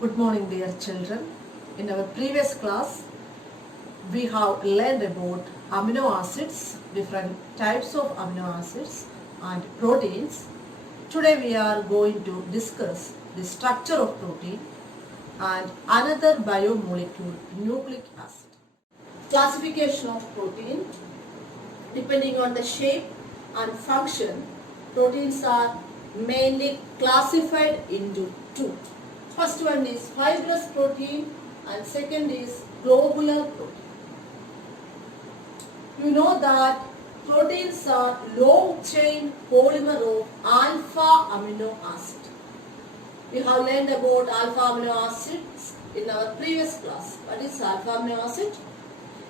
Good morning, dear children. In our previous class, we have learned about amino acids, different types of amino acids and proteins. Today we are going to discuss the structure of protein and another biomolecule, nucleic acid. Classification of protein. Depending on the shape and function, proteins are mainly classified into two. First one is fibrous protein and second is globular protein. You know that proteins are long chain polymer of alpha amino acid. We have learned about alpha amino acids in our previous class. What is alpha amino acid?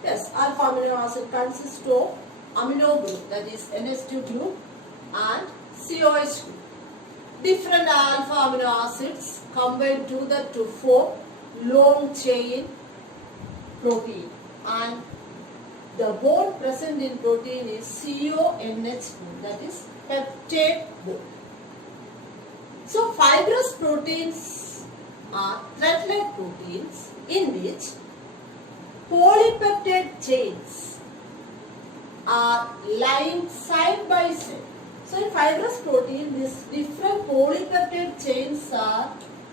Yes, alpha amino acid consists of amino group, that is NH2 group and COH group. Different alpha amino acids combine together to form long chain protein, and the bond present in protein is CONH bond, that is peptide bond. So fibrous proteins are thread-like proteins in which polypeptide chains are lying side by side. So in fibrous protein, these different polypeptide chains are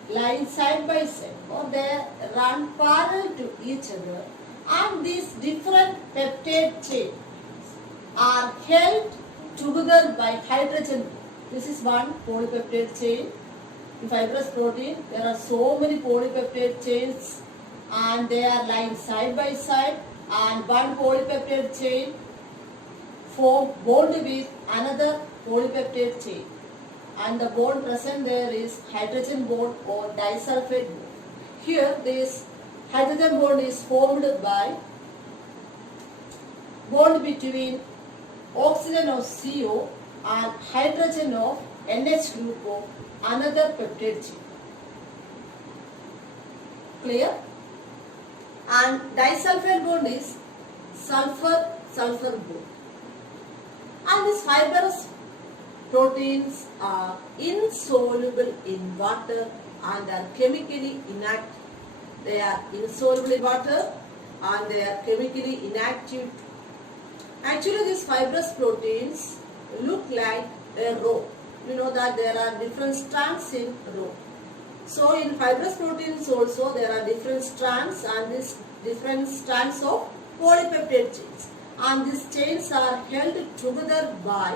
lying side by side, or they run parallel to each other, and these different peptide chains are held together by hydrogen. This is one polypeptide chain. In fibrous protein, there are so many polypeptide chains and they are lying side by side, and one polypeptide chain form bond with another polypeptide chain, and the bond present there is hydrogen bond or disulfide bond. Here this hydrogen bond is formed by bond between oxygen of CO and hydrogen of NH group of another peptide chain. Clear? And disulfide bond is sulfur-sulfur bond. And these fibrous proteins are insoluble in water and are chemically inactive. They are insoluble in water and they are chemically inactive. Actually, these fibrous proteins look like a rope. You know that there are different strands in rope. So in fibrous proteins also there are different strands, and these different strands of polypeptide chains. And these chains are held together by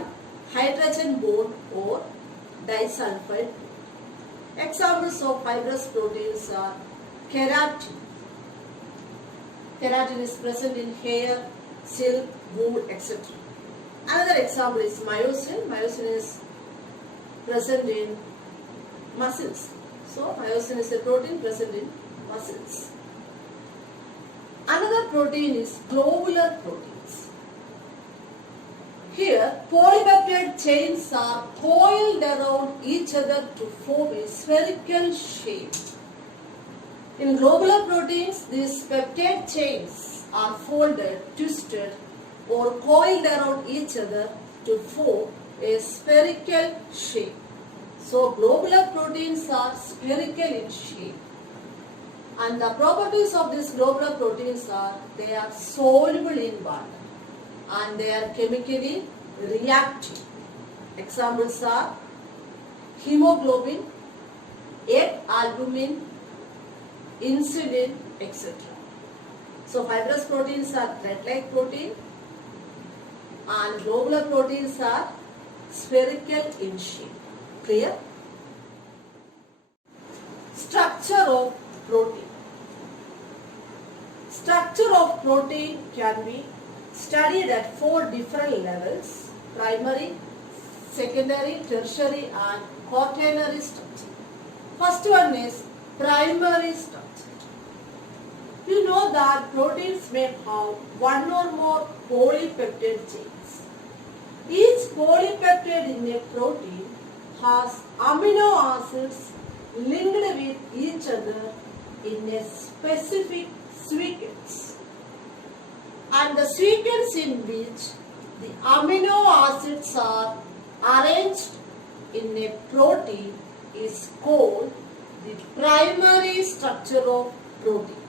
hydrogen bond or disulfide. Examples of fibrous proteins are keratin. Keratin is present in hair, silk, wool, etc. Another example is myosin. Myosin is present in muscles. So myosin is a protein present in muscles. Another protein is globular proteins. Here, polypeptide chains are coiled around each other to form a spherical shape. In globular proteins, these peptide chains are folded, twisted, or coiled around each other to form a spherical shape. So, globular proteins are spherical in shape. And the properties of these globular proteins are they are soluble in water and they are chemically reactive. Examples are hemoglobin, egg albumin, insulin, etc. So fibrous proteins are thread-like protein and globular proteins are spherical in shape. Clear? Structure of protein. Structure of protein can be studied at 4 different levels: primary, secondary, tertiary and quaternary structure. First one is primary structure. You know that proteins may have one or more polypeptide chains. Each polypeptide in a protein has amino acids linked with each other in a specific sequence, and the sequence in which the amino acids are arranged in a protein is called the primary structure of protein.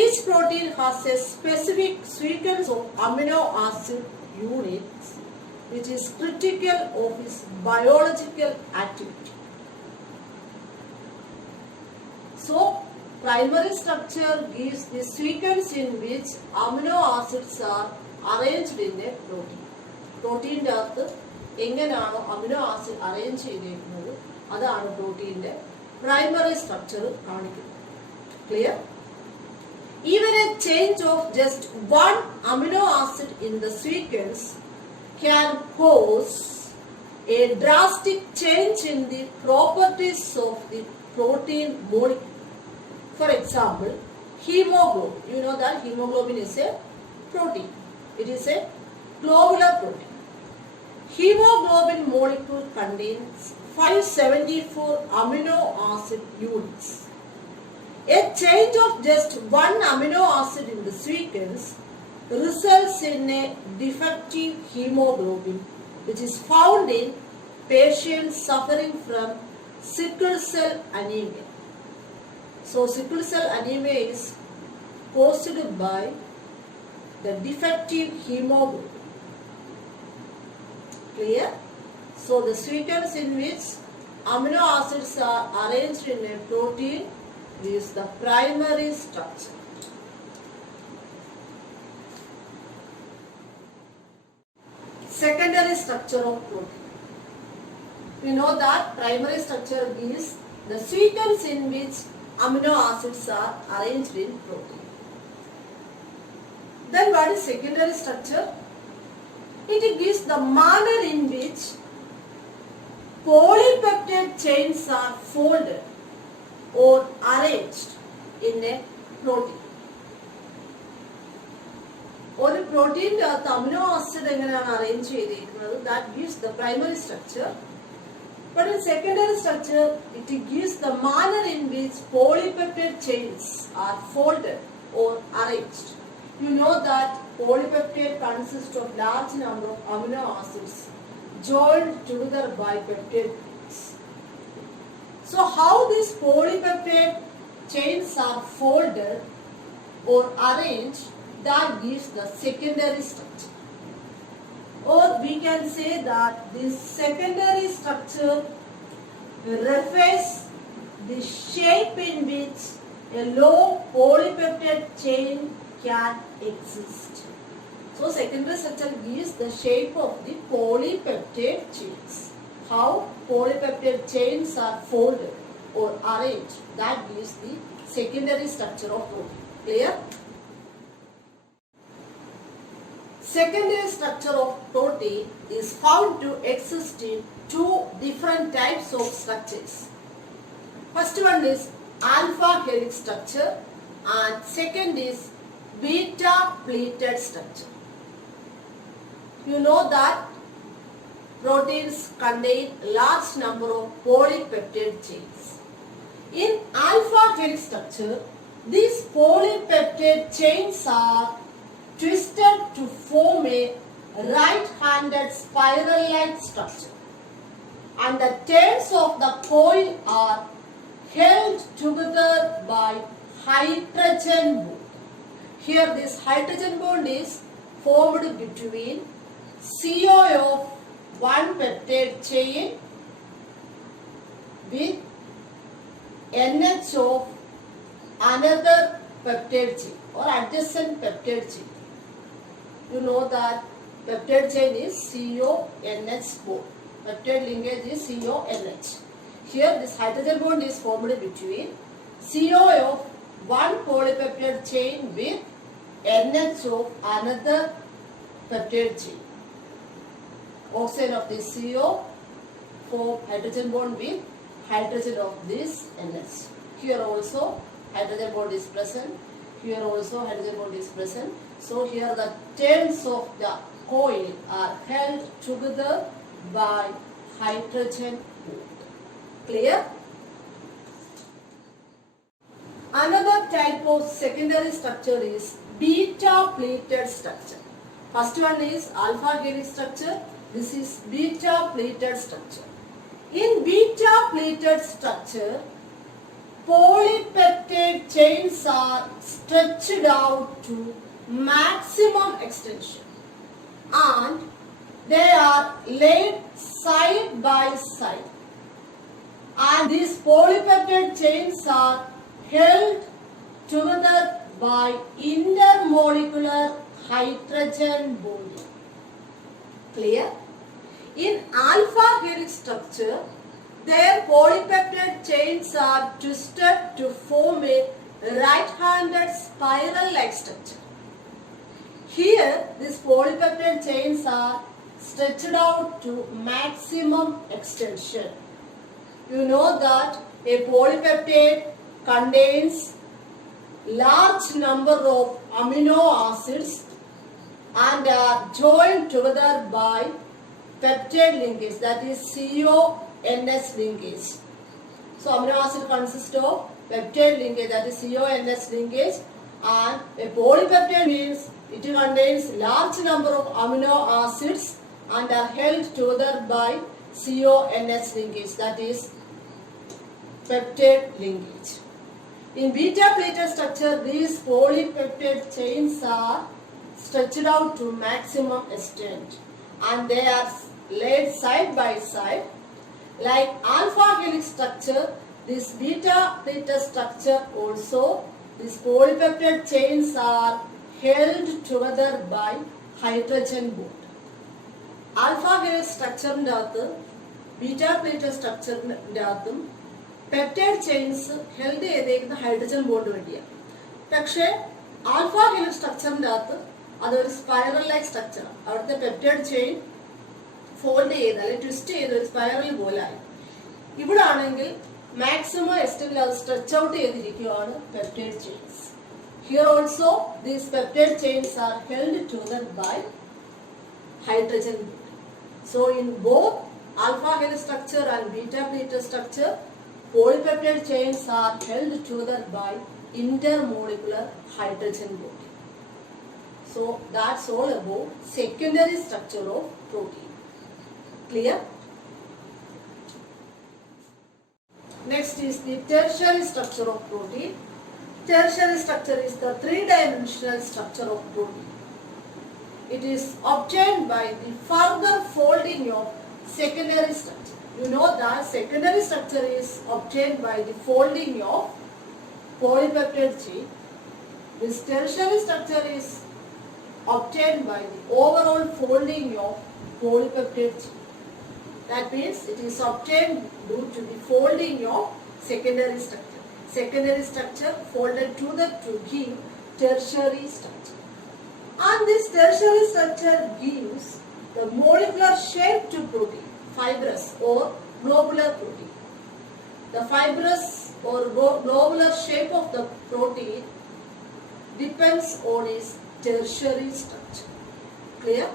Each protein has a specific sequence of amino acid units which is critical of its biological activity. So, primary structure gives the sequence in which amino acids are arranged in a protein. പ്രോട്ടീൻ്റെ അകത്ത് എങ്ങനെയാണോ amino acid arrange ചെയ്തിരിക്കുന്നത് അതാണ് പ്രോട്ടീൻ്റെ primary structure കാണിക്കുന്നത്. Clear? Even a change of just one amino acid in the sequence can cause a drastic change in the properties of the protein molecule. For example, hemoglobin. You know that hemoglobin is a protein. It is a globular protein. Hemoglobin molecule contains 574 amino acid units. A change of just one amino acid in the sequence results in a defective hemoglobin which is found in patients suffering from sickle cell anemia. So sickle cell anemia is caused by the defective hemoglobin. Clear? So the sequence in which amino acids are arranged in a protein is the primary structure. Secondary structure of protein. We know that primary structure is the sequence in which amino acids are arranged in protein. Then what is secondary structure? It gives the manner in which polypeptide chains are folded or arranged in a protein. ഒരു പ്രോട്ടീൻ്റെ അകത്ത് amino acid എങ്ങനെയാണ് arrange ചെയ്തിരിക്കുന്നത് that gives the primary structure. But in secondary structure, it gives the manner in which polypeptide chains are folded or arranged. You know that polypeptide consists of large number of amino acids joined together by peptide bonds. So how these polypeptide chains are folded or arranged, that gives the secondary structure. Or we can say that this secondary structure refers the shape in which a long polypeptide chain can exist. So secondary structure gives the shape of the polypeptide chains. How polypeptide chains are folded or arranged, that gives the secondary structure of protein. Clear? Secondary structure of protein is found to exist in two different types of structures. First one is alpha helix structure and second is beta pleated structure. You know that proteins contain large number of polypeptide chains. In alpha helix structure, these polypeptide chains are twisted to form a right-handed spiral-like structure, and the tails of the coil are held together by hydrogen bond. Here this hydrogen bond is formed between CO of one peptide chain with NH of another peptide chain or adjacent peptide chain. You know that peptide chain is CO-NH bond. Peptide linkage is CO-NH. Here this hydrogen bond is formed between CO of one polypeptide chain with NH of another peptide chain. Oxide of this CO form hydrogen bond with hydrogen of this NH. Here also hydrogen bond is present. Here also hydrogen bond is present. So here the tails of the coil are held together by hydrogen bond. Clear? Another type of secondary structure is beta pleated structure. First one is alpha helix structure. This is beta pleated structure. In beta pleated structure, polypeptide chains are stretched out to maximum extension and they are laid side by side, and these polypeptide chains are held together by intermolecular hydrogen bonding. Clear? In alpha helix structure, their polypeptide chains are twisted to form a right-handed spiral-like structure. Here, these polypeptide chains are stretched out to maximum extension. You know that a polypeptide contains large number of amino acids and are joined together by peptide linkage, that is CONS linkage. So amino acid consists of peptide linkage, that is CONS linkage, and a polypeptide means it contains large number of amino acids and are held together by CONS linkage, that is peptide linkage. In beta-pleated structure, these polypeptide chains are stretched out to maximum extent and they are laid side by side. Like alpha helix structure, this beta-pleated structure also, these polypeptide chains are held together by hydrogen bond. Alpha helix structure inde agathu, beta-pleated structure inde agathum peptide chains held ചെയ്തേക്കുന്ന hydrogen bond വേണ്ടിയാണ്. പക്ഷേ alpha helix സ്ട്രക്ചറിൻ്റെ അകത്ത് അതൊരു spiral like സ്ട്രക്ചറാണ്. അവിടുത്തെ peptide chain fold ചെയ്ത് അല്ലെങ്കിൽ twist ചെയ്ത് ഒരു സ്പൈറൽ പോലായി. ഇവിടെ ആണെങ്കിൽ മാക്സിമം എക്സ്റ്റെൻഡിൽ അത് സ്ട്രെച്ച് ഔട്ട് ചെയ്തിരിക്കുകയാണ് peptide chains. Here also these peptide chains are held together by hydrogen bond. So in both alpha helix structure and beta pleated structure, polypeptide chains are held together by intermolecular hydrogen bond. So that's all about secondary structure of protein. Clear? Next is the tertiary structure of protein. Tertiary structure is the three-dimensional structure of protein. It is obtained by the further folding of secondary structure. You know that secondary structure is obtained by the folding of polypeptide chain. This tertiary structure is obtained by the overall folding of polypeptide chain. That means it is obtained due to the folding of secondary structure. Secondary structure folded together to give tertiary structure. And this tertiary structure gives the molecular shape to protein, fibrous or globular protein. The fibrous or globular shape of the protein depends on its tertiary structure. Clear?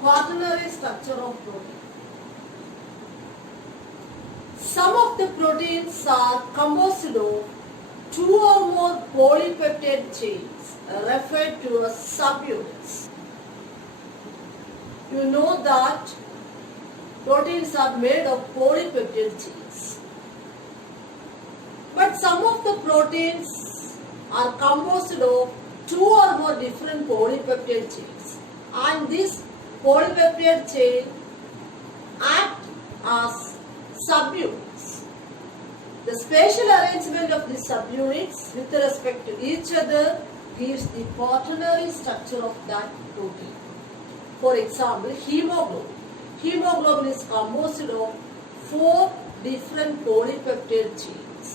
Quaternary structure of protein. Some of the proteins are composed of two or more polypeptide chains referred to as subunits. You know that proteins are made of polypeptide chains. But some of the proteins are composed of two or more different polypeptide chains. And this polypeptide chain act as subunits. The spatial arrangement of the subunits with respect to each other gives the quaternary structure of that protein. For example, hemoglobin. Hemoglobin is composed of 4 different polypeptide chains.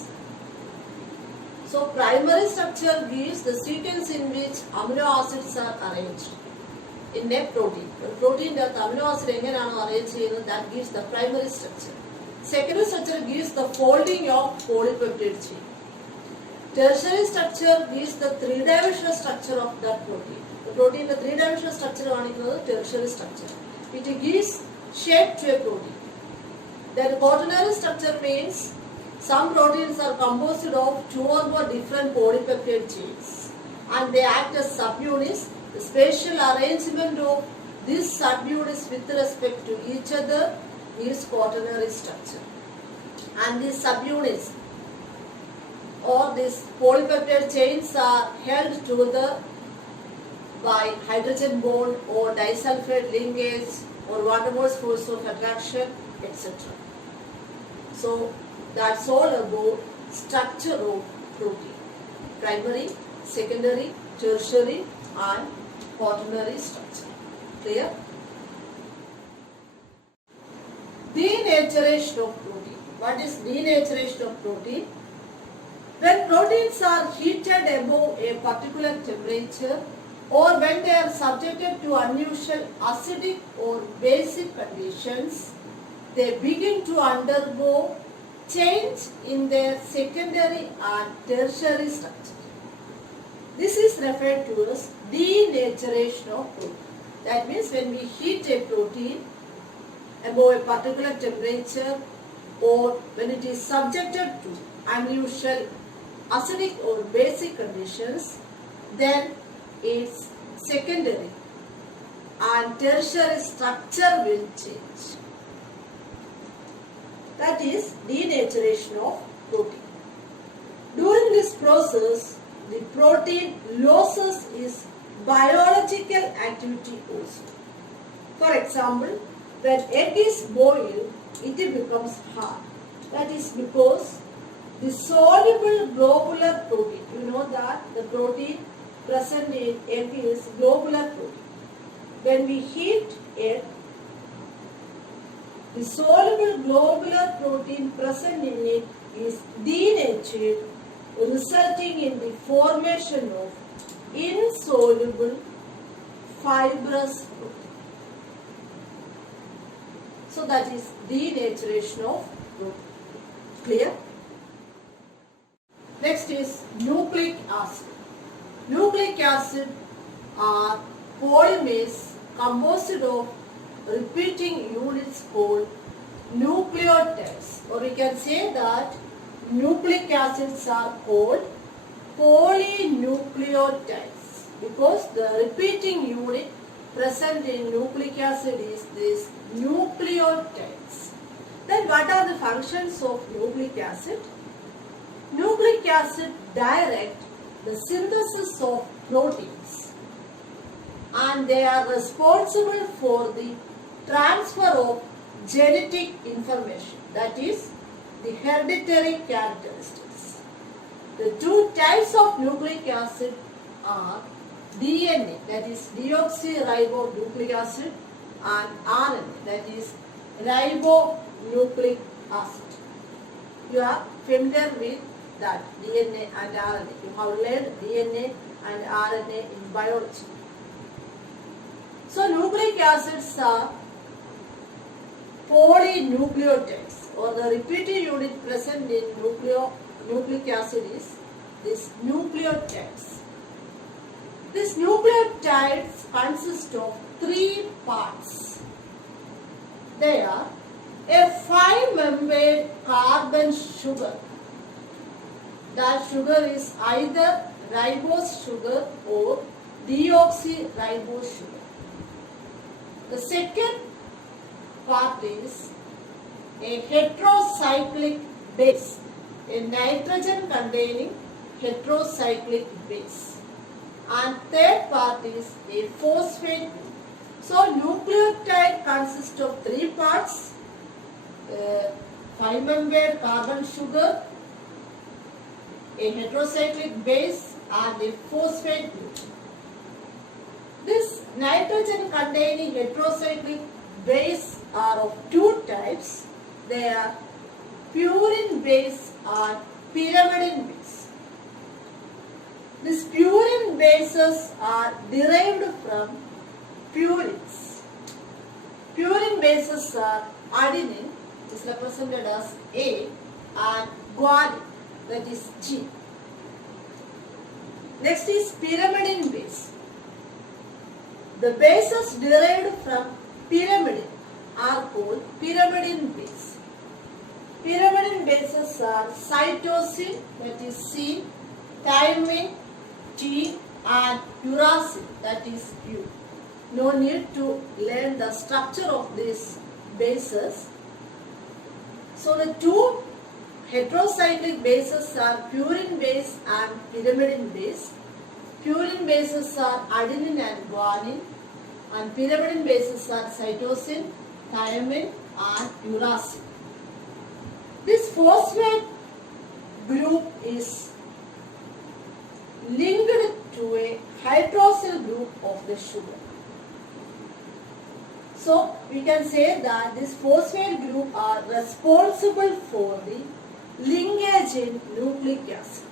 So primary structure gives the sequence in which amino acids are arranged in a protein. The protein that amino acid എങ്ങനെയാണോ arrange ചെയ്യുന്നത്, that gives the primary structure. Secondary structure gives the folding of polypeptide chain. Tertiary structure gives the three-dimensional structure of that protein. The protein the three-dimensional structure is tertiary structure. It gives shape to a protein. Then quaternary structure means some proteins are composed of two or more different polypeptide chains and they act as subunits. The spatial arrangement of these subunits with respect to each other is quaternary structure. and the subunits or these polypeptide chains are held together by hydrogen bond or disulfide linkage or van der Waals force of attraction, etc. So that's all about structure of protein: primary, secondary, tertiary and quaternary structure. Clear? Denaturation of protein. What is denaturation of protein? When proteins are heated above a particular temperature or when they are subjected to unusual acidic or basic conditions, they begin to undergo change in their secondary and tertiary structure. This is referred to as denaturation of protein. That means when we heat a protein above a particular temperature or when it is subjected to unusual acidic or basic conditions, then its secondary and tertiary structure will change. That is denaturation of protein. During this process, the protein loses its biological activity also. For example, when egg is boiled, it becomes hard. That is because the soluble globular protein, you know that the protein present in egg is globular protein. When we heat egg, the soluble globular protein present in it is denatured, resulting in the formation of insoluble fibrous protein. So that is denaturation of protein. Clear? Next is nucleic acid. Nucleic acid are polymers composed of repeating units called nucleotides, or we can say that nucleic acids are called polynucleotides because the repeating unit present in nucleic acid is this nucleotides. Then what are the functions of nucleic acid? Nucleic acid direct the synthesis of proteins and they are responsible for the transfer of genetic information, that is the hereditary characteristics. The two types of nucleic acid are DNA, that is deoxyribonucleic acid, and RNA, that is ribonucleic acid. You are familiar with that, DNA and RNA. You have learned DNA and RNA in biology. So nucleic acids are polynucleotides, or the repeating unit present in nucleic acid is this nucleotides. These nucleotides consist of three parts. They are a 5-membered carbon sugar. That sugar is either ribose sugar or deoxyribose sugar. The second part is a heterocyclic base, a nitrogen containing heterocyclic base. And third part is a phosphate. So nucleotide consists of three parts: 5-membered carbon sugar, a heterocyclic base and a phosphate group. This nitrogen containing heterocyclic base are of two types. They are purine base and pyrimidine base. These purine bases are derived from purines. Purine bases are adenine, which is represented as A, and guanine, that is G. Next is pyrimidine base. The bases derived from pyrimidine are called pyrimidine base. Pyrimidine bases are cytosine, that is C, thymine, T, and uracil, that is U. No need to learn the structure of these bases. So the two heterocyclic bases are purine base and pyrimidine base. Purine bases are adenine and guanine, and pyrimidine bases are cytosine, thymine and uracil. This phosphate group is linked to a hydroxyl group of the sugar. So we can say that this phosphate group are responsible for the linkage in nucleic acid.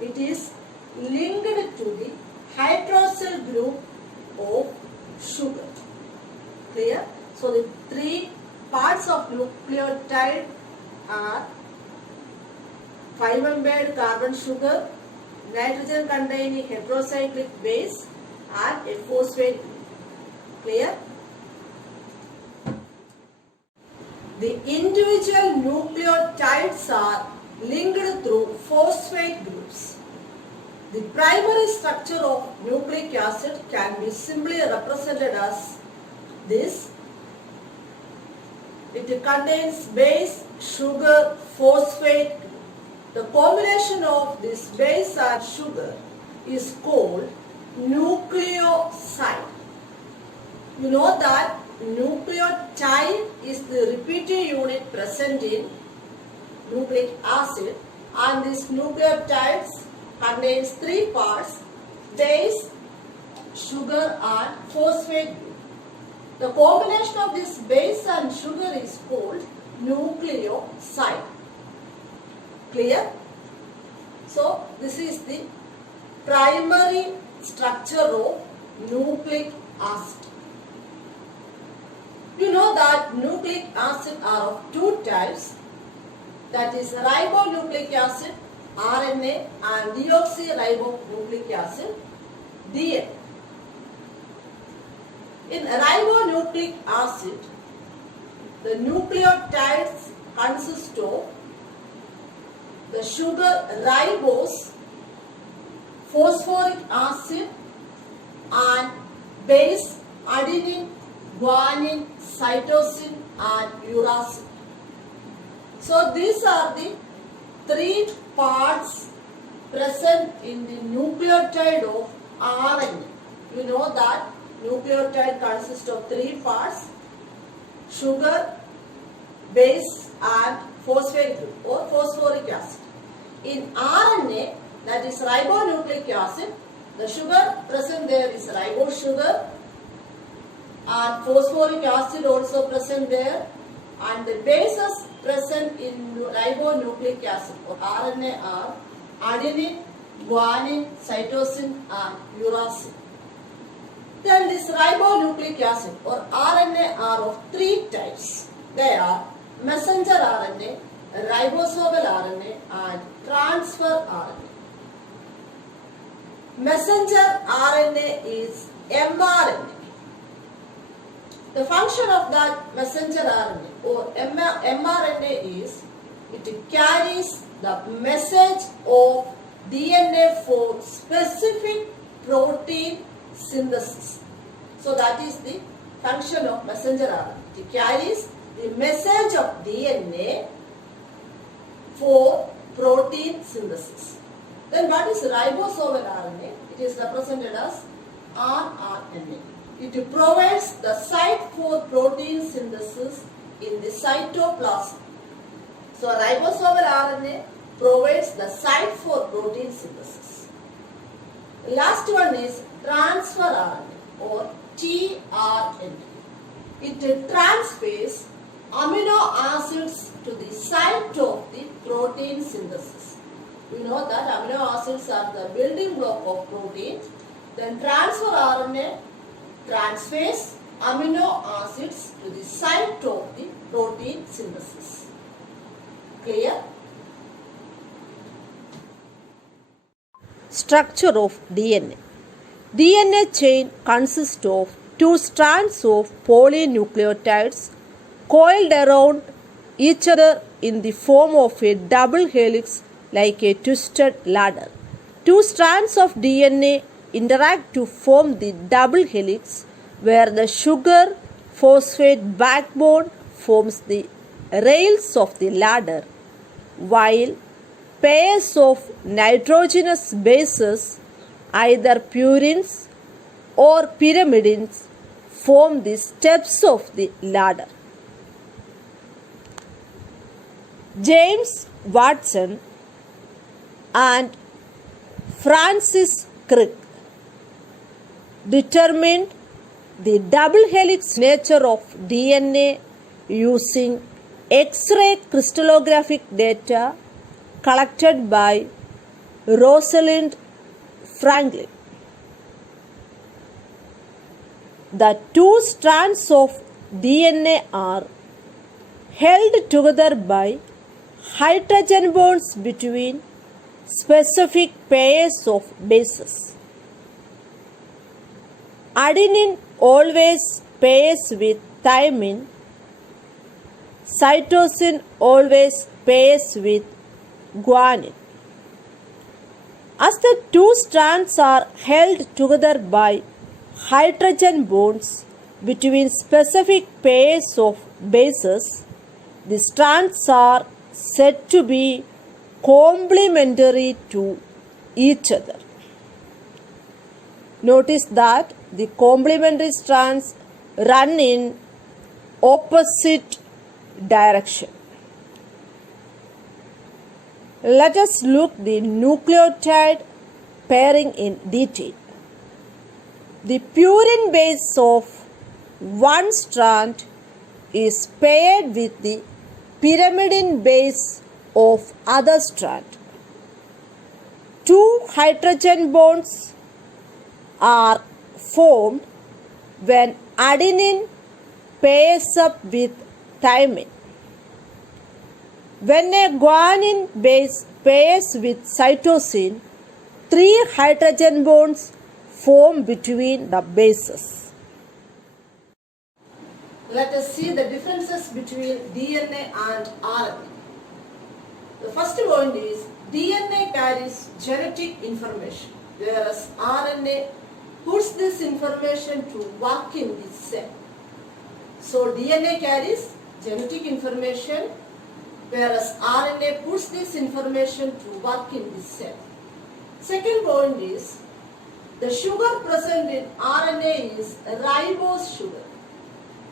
It is linked to the hydroxyl group of sugar. Clear? So the three parts of nucleotide are 5-membered carbon sugar, nitrogen containing heterocyclic base and a phosphate group. Clear? The individual nucleotides are linked through phosphate groups. The primary structure of nucleic acid can be simply represented as this. It contains base, sugar, phosphate. The combination of this base and sugar is called nucleoside. You know that nucleotide is the repeating unit present in nucleic acid, and these nucleotides contains three parts: base, sugar and phosphate group. The combination of this base and sugar is called nucleoside. Clear? So this is the primary structure of nucleic acid. You know that nucleic acid are of two types, that is ribonucleic acid RNA and deoxyribonucleic acid DNA. In ribonucleic acid, the nucleotides consist of the sugar ribose, phosphoric acid and base adenine, guanine, cytosine and uracil. So these are the three parts present in the nucleotide of RNA. You know that nucleotide consists of three parts: sugar, base and phosphate group or phosphoric acid. In RNA, that is ribonucleic acid, the sugar present there is ribose sugar, and phosphoric acid also present there, and the bases present in ribonucleic acid or RNA are adenine, guanine, cytosine and uracil. Then this ribonucleic acid or RNA are of three types. They are messenger RNA, ribosomal RNA and transfer RNA. Messenger RNA is mRNA. The function of that messenger RNA or mRNA is it carries the message of DNA for specific protein synthesis. So that is the function of messenger RNA. It carries the message of DNA for protein synthesis. Then what is ribosomal RNA? It is represented as rRNA. It provides the site for protein synthesis in the cytoplasm. So ribosomal RNA provides the site for protein synthesis. The last one is transfer RNA or tRNA. It transfers amino acids to the site of the protein synthesis. We know that amino acids are the building block of protein. Then transfer RNA transfers amino acids to the site of the protein synthesis. Clear? Structure of DNA. DNA chain consists of two strands of polynucleotides coiled around each other in the form of a double helix like a twisted ladder. Two strands of DNA interact to form the double helix, where the sugar phosphate backbone forms the rails of the ladder. while pairs of nitrogenous bases, either purines or pyrimidines, form the steps of the ladder. James Watson and Francis Crick determined the double helix nature of DNA using X-ray crystallographic data collected by Rosalind Franklin. The two strands of DNA are held together by hydrogen bonds between specific pairs of bases. Adenine always pairs with thymine. Cytosine always pairs with guanine. As the two strands are held together by hydrogen bonds between specific pairs of bases, the strands are said to be complementary to each other. Notice that the complementary strands run in opposite direction. Let us look the nucleotide pairing in detail. The purine base of one strand is paired with the pyrimidine base of other strand. Two hydrogen bonds are formed when adenine pairs up with thymine. When a guanine base pairs with cytosine, three hydrogen bonds form between the bases. Let us see the differences between DNA and RNA. The first point is DNA carries genetic information, whereas RNA puts this information to work in the cell. So DNA carries genetic information, whereas RNA puts this information to work in the cell. Second point is the sugar present in RNA is ribose sugar,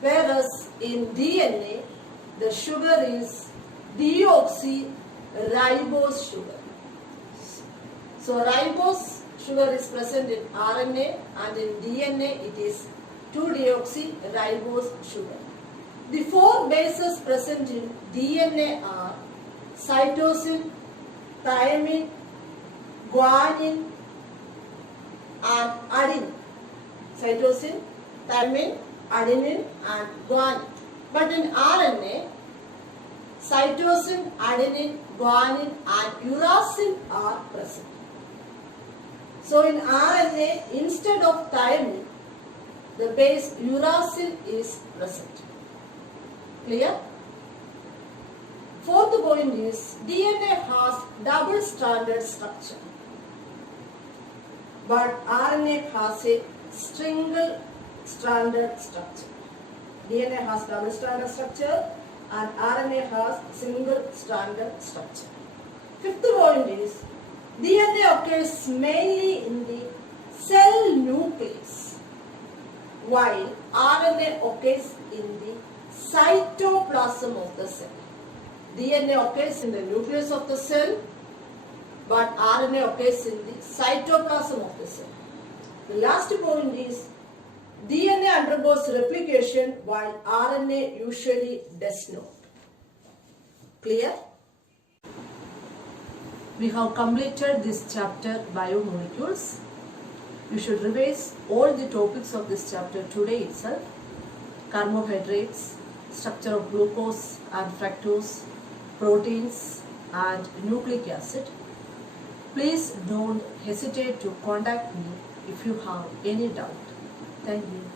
whereas in DNA the sugar is deoxyribose sugar. So ribose sugar is present in RNA and in DNA it is 2-deoxyribose sugar. The four bases present in DNA are cytosine, thymine, guanine and adenine. Cytosine, thymine, adenine and guanine. But in RNA, cytosine, adenine, guanine and uracil are present. So in RNA, instead of thymine, the base uracil is present. Clear? Fourth point is DNA has double-stranded structure, but RNA has a single-stranded structure. DNA has double-stranded structure and RNA has single-stranded structure. Fifth point is DNA occurs mainly in the cell nucleus, while RNA occurs in the cytoplasm of the cell. DNA occurs in the nucleus of the cell, but RNA occurs in the cytoplasm of the cell. The last point is DNA undergoes replication while RNA usually does not. Clear? We have completed this chapter biomolecules. You should revise all the topics of this chapter today itself. Carbohydrates, structure of glucose and fructose, proteins and nucleic acid. Please don't hesitate to contact me if you have any doubt. Thank you.